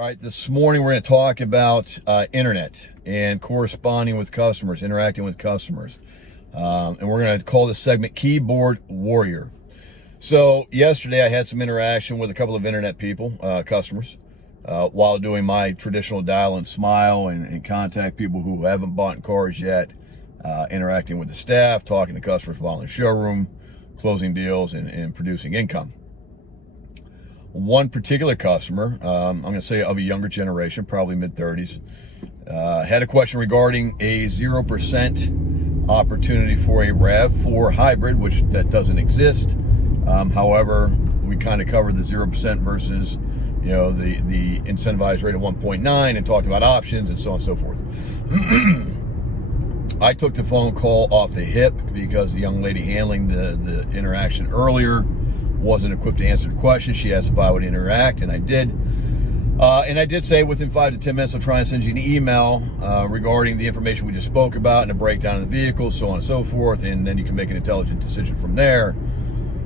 All right, this morning we're going to talk about internet and corresponding with customers, interacting with customers. And we're going to call this segment Keyboard Warrior. So yesterday I had some interaction with a couple of internet people, customers, while doing my traditional dial and smile and contact people who haven't bought cars yet, interacting with the staff, talking to customers while in the showroom, closing deals and producing income. One particular customer, I'm going to say of a younger generation, probably mid-30s, had a question regarding a 0% opportunity for a RAV4 hybrid, which that doesn't exist. However, we kind of covered the 0% versus, the incentivized rate of 1.9 and talked about options and so on and so forth. I took the phone call off the hip because the young lady handling the interaction earlier wasn't equipped to answer the question. She asked if I would interact, and I did. And I did say within 5 to 10 minutes, I'll try and send you an email regarding the information we just spoke about and a breakdown of the vehicle, so on and so forth, and then you can make an intelligent decision from there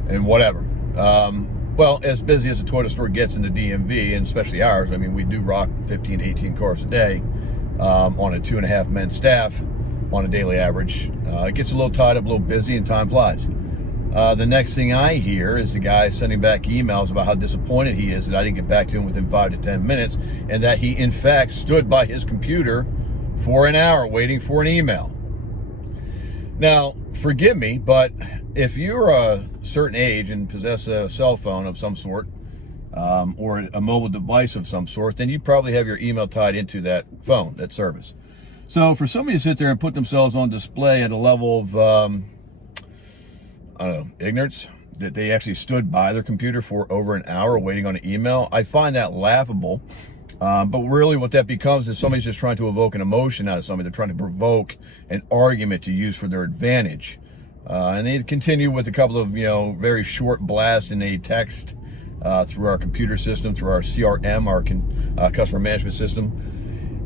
and whatever. Well, as busy as the Toyota store gets in the DMV, and especially ours, I mean, we do rock 15 to 18 cars a day on a 2.5-man staff on a daily average. It gets a little tied up, a little busy, and time flies. The next thing I hear is the guy sending back emails about how disappointed he is that I didn't get back to him within 5 to 10 minutes, and that he, in fact, stood by his computer for an hour waiting for an email. Now, forgive me, but if you're a certain age and possess a cell phone of some sort, or a mobile device of some sort, then you probably have your email tied into that phone, that service. So for somebody to sit there and put themselves on display at a level of, I don't know, ignorance, that they actually stood by their computer for over an hour waiting on an email, I find that laughable. But really what that becomes is somebody's just trying to evoke an emotion out of somebody. They're trying to provoke an argument to use for their advantage. And they continue with a couple of, very short blasts in a text through our computer system, through our CRM, our customer management system,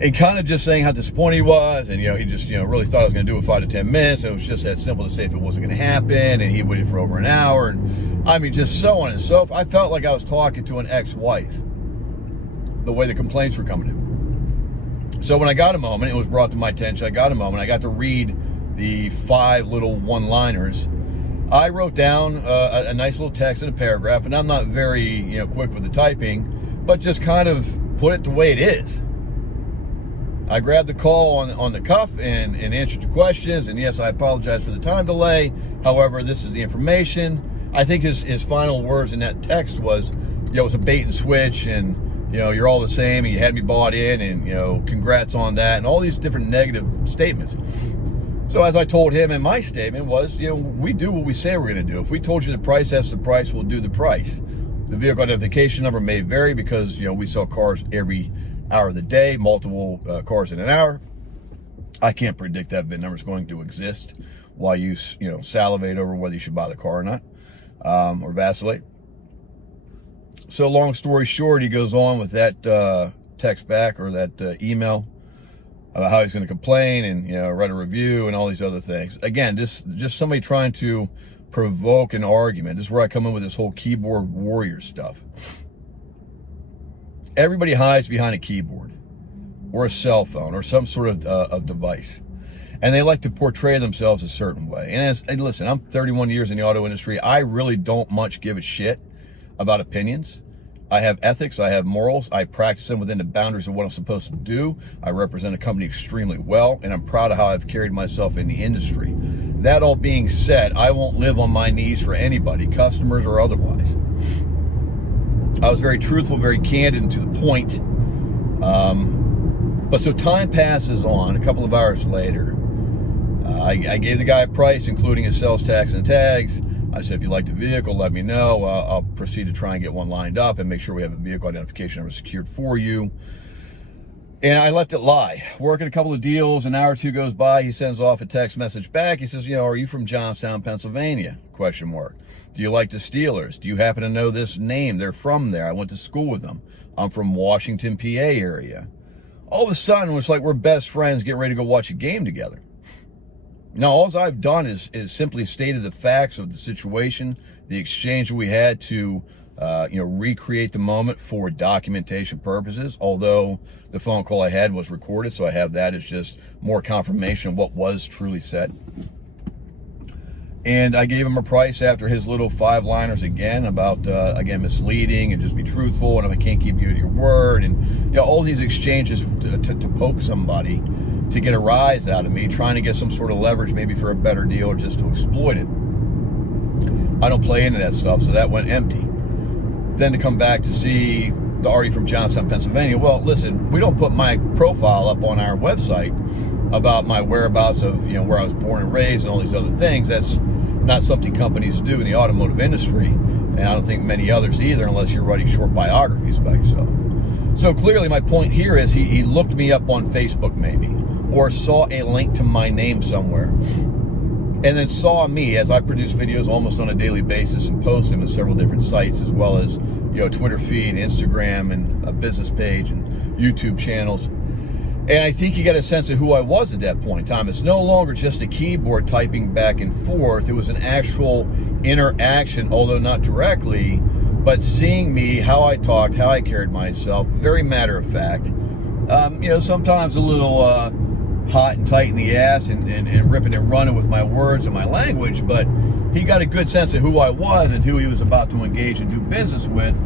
and kind of just saying how disappointed he was, and he just really thought I was going to do it in 5 to 10 minutes, and it was just that simple to say if it wasn't going to happen, and he waited for over an hour, and I mean just so on and so forth. I felt like I was talking to an ex-wife, the way the complaints were coming in. So when I got a moment, it was brought to my attention, I got to read the 5 little one-liners. I wrote down a nice little text in a paragraph, and I'm not very quick with the typing, but just kind of put it the way it is. I grabbed the call on the cuff and answered your questions, and yes, I apologize for the time delay. However, this is the information. I think his final words in that text was, it was a bait and switch, and you're all the same, and you had me bought in, and congrats on that, and all these different negative statements. So as I told him in my statement was, we do what we say we're going to do. If we told you the price, that's the price, we'll do the price. The vehicle identification number may vary because, we sell cars every hour of the day, multiple cars in an hour. I can't predict that VIN number is going to exist while you, salivate over whether you should buy the car or not, or vacillate. So long story short, he goes on with that text back or that email about how he's going to complain and write a review and all these other things. Again, just somebody trying to provoke an argument. This is where I come in with this whole keyboard warrior stuff. Everybody hides behind a keyboard or a cell phone or some sort of device, and they like to portray themselves a certain way. And listen, I'm 31 years in the auto industry. I really don't much give a shit about opinions. I have ethics, I have morals, I practice them within the boundaries of what I'm supposed to do. I represent a company extremely well, and I'm proud of how I've carried myself in the industry. That all being said, I won't live on my knees for anybody, customers or otherwise. I was very truthful, very candid, and to the point. But so time passes on. A couple of hours later, I gave the guy a price, including his sales tax and tags. I said, if you like the vehicle, let me know. I'll proceed to try and get one lined up and make sure we have a vehicle identification number secured for you. And I left it lie. Working a couple of deals, an hour or two goes by. He sends off a text message back. He says, are you from Johnstown, Pennsylvania? ? Do you like the Steelers? Do you happen to know this name? They're from there. I went to school with them. I'm from Washington, PA area. All of a sudden, it's like we're best friends getting ready to go watch a game together. Now, all I've done is simply stated the facts of the situation, the exchange we had to recreate the moment for documentation purposes, although the phone call I had was recorded, so I have that as just more confirmation of what was truly said. And I gave him a price after his little 5-liners again about, again, misleading and just be truthful, and if I can't keep you to your word, and all these exchanges to poke somebody, to get a rise out of me, trying to get some sort of leverage maybe for a better deal or just to exploit it. I don't play into that stuff, so that went empty. Then to come back to see the Artie from Johnstown, Pennsylvania. Well, listen, we don't put my profile up on our website about my whereabouts of, where I was born and raised and all these other things. That's not something companies do in the automotive industry, and I don't think many others either, unless you're writing short biographies about yourself. So clearly my point here is he looked me up on Facebook maybe, or saw a link to my name somewhere, and then saw me as I produce videos almost on a daily basis and post them in several different sites, as well as Twitter feed, Instagram, and a business page and YouTube channels. And I think you got a sense of who I was at that point in time. It's no longer just a keyboard typing back and forth. It was an actual interaction, although not directly, but seeing me, how I talked, how I carried myself, very matter of fact. Sometimes a little hot and tight in the ass and ripping and running with my words and my language, but he got a good sense of who I was and who he was about to engage and do business with.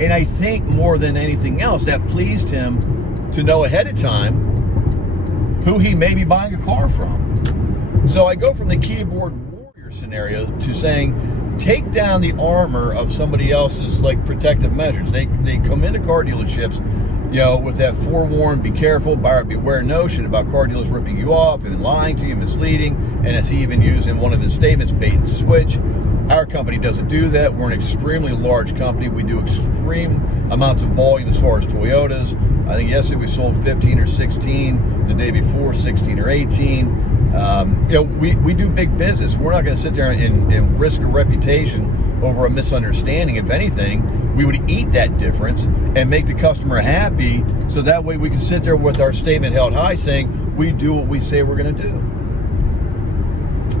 And I think more than anything else, that pleased him to know ahead of time who he may be buying a car from. So I go from the keyboard warrior scenario to saying, take down the armor of somebody else's protective measures. They come into car dealerships, with that forewarn, be careful, buyer beware notion about car dealers ripping you off and lying to you, misleading, and as he even used in one of his statements, bait and switch. Our company doesn't do that. We're an extremely large company. We do extreme amounts of volume as far as Toyotas. I think yesterday we sold 15 or 16, the day before 16 or 18. We do big business. We're not going to sit there and risk a reputation over a misunderstanding. If anything, we would eat that difference and make the customer happy, so that way we can sit there with our statement held high saying we do what we say we're going to do.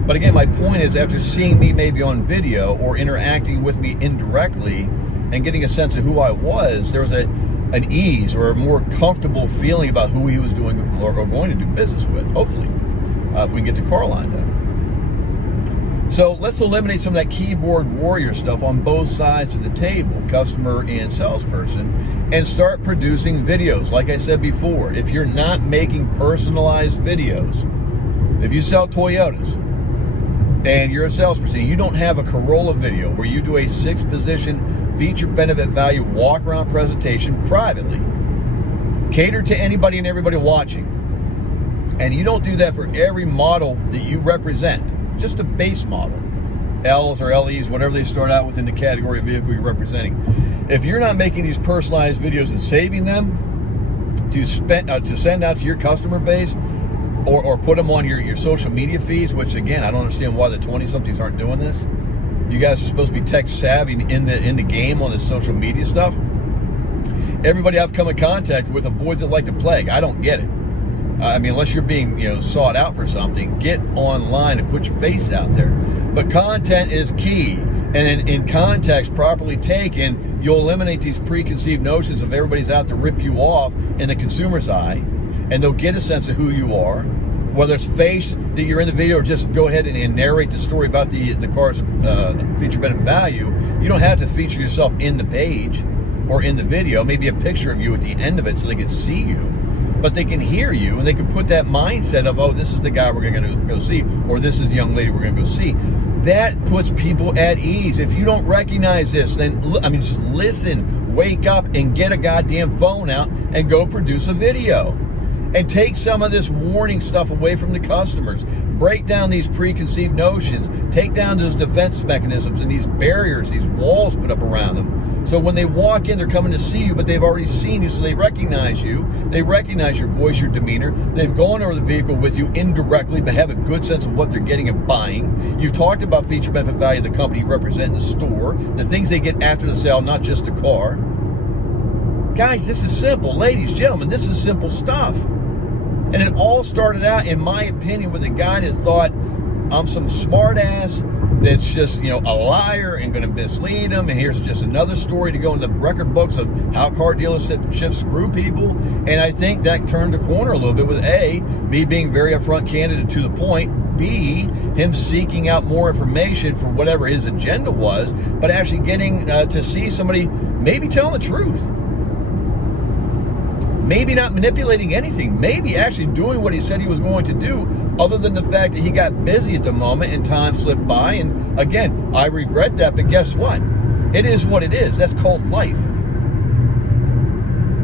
But again, my point is, after seeing me maybe on video or interacting with me indirectly and getting a sense of who I was, there was an ease or a more comfortable feeling about who he was doing or going to do business with, hopefully, if we can get the car lined up. So let's eliminate some of that keyboard warrior stuff on both sides of the table, customer and salesperson, and start producing videos. Like I said before, if you're not making personalized videos, if you sell Toyotas and you're a salesperson, you don't have a Corolla video where you do a 6-position feature benefit value walk around presentation privately, cater to anybody and everybody watching, and you don't do that for every model that you represent, just a base model, L's or LEs, whatever they start out with in the category of vehicle you're representing. If you're not making these personalized videos and saving them to send out to your customer base, or put them on your social media feeds, which again, I don't understand why the 20-somethings aren't doing this. You guys are supposed to be tech savvy in the game on the social media stuff. Everybody I've come in contact with avoids it like the plague. I don't get it. Unless you're being sought out for something, get online and put your face out there. But content is key, and in context properly taken, you'll eliminate these preconceived notions of everybody's out to rip you off in the consumer's eye, and they'll get a sense of who you are, whether it's face that you're in the video or just go ahead and narrate the story about the car's feature benefit value. You don't have to feature yourself in the page or in the video, maybe a picture of you at the end of it so they can see you. But they can hear you, and they can put that mindset of, oh, this is the guy we're going to go see, or this is the young lady we're going to go see. That puts people at ease. If you don't recognize this, then, just listen, wake up, and get a goddamn phone out and go produce a video. And take some of this warning stuff away from the customers. Break down these preconceived notions. Take down those defense mechanisms and these barriers, these walls put up around them. So when they walk in, they're coming to see you, but they've already seen you, so they recognize you. They recognize your voice, your demeanor. They've gone over the vehicle with you indirectly, but have a good sense of what they're getting and buying. You've talked about feature benefit value of the company you represent in the store, the things they get after the sale, not just the car. Guys, this is simple. Ladies, gentlemen, this is simple stuff. And it all started out, in my opinion, with a guy that thought, I'm some smart ass, that's just, a liar and going to mislead them. And here's just another story to go in the record books of how car dealerships screw people. And I think that turned the corner a little bit with A, me being very upfront, candid, and to the point. B, him seeking out more information for whatever his agenda was, but actually getting to see somebody maybe telling the truth. Maybe not manipulating anything. Maybe actually doing what he said he was going to do, other than the fact that he got busy at the moment and time slipped by. And again, I regret that, but guess what? It is what it is. That's called life.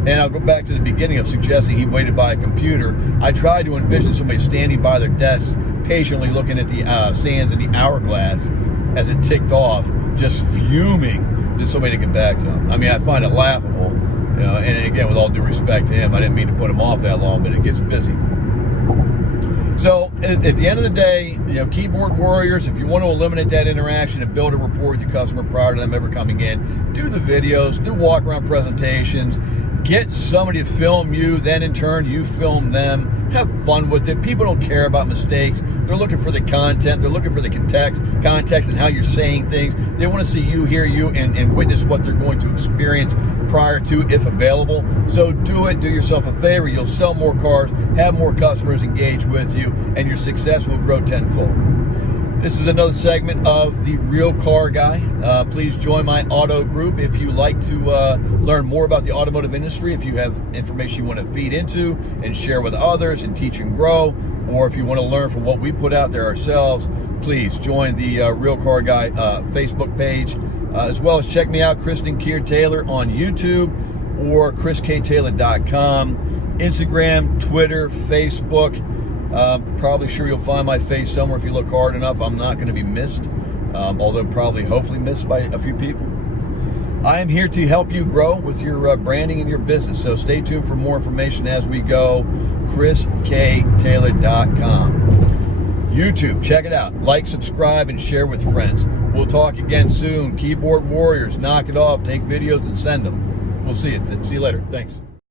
And I'll go back to the beginning of suggesting he waited by a computer. I tried to envision somebody standing by their desk, patiently looking at the sands in the hourglass as it ticked off, just fuming that somebody didn't get back to him. I mean, I find it laughable. And again, with all due respect to him, I didn't mean to put him off that long, but it gets busy. So at the end of the day, keyboard warriors, if you want to eliminate that interaction and build a rapport with your customer prior to them ever coming in, do the videos, do walk-around presentations, get somebody to film you, then in turn you film them. Have fun with it. People don't care about mistakes. They're looking for the content. They're looking for the context and how you're saying things. They want to see you, hear you, and witness what they're going to experience prior to, if available. So do it. Do yourself a favor. You'll sell more cars, have more customers engage with you, and your success will grow tenfold. This is another segment of The Real Car Guy. Please join my auto group if you like to learn more about the automotive industry, if you have information you want to feed into and share with others and teach and grow, or if you want to learn from what we put out there ourselves, please join the Real Car Guy Facebook page, as well as check me out, Kristen Kier Taylor, on YouTube or chrisktaylor.com, Instagram, Twitter, Facebook. Probably sure you'll find my face somewhere if you look hard enough. I'm not going to be missed, although probably hopefully missed by a few people. I am here to help you grow with your branding and your business, so stay tuned for more information as we go. chrisktaylor.com. YouTube, check it out. Like, subscribe, and share with friends. We'll talk again soon. Keyboard warriors, knock it off, take videos and send them. We'll see you later. Thanks.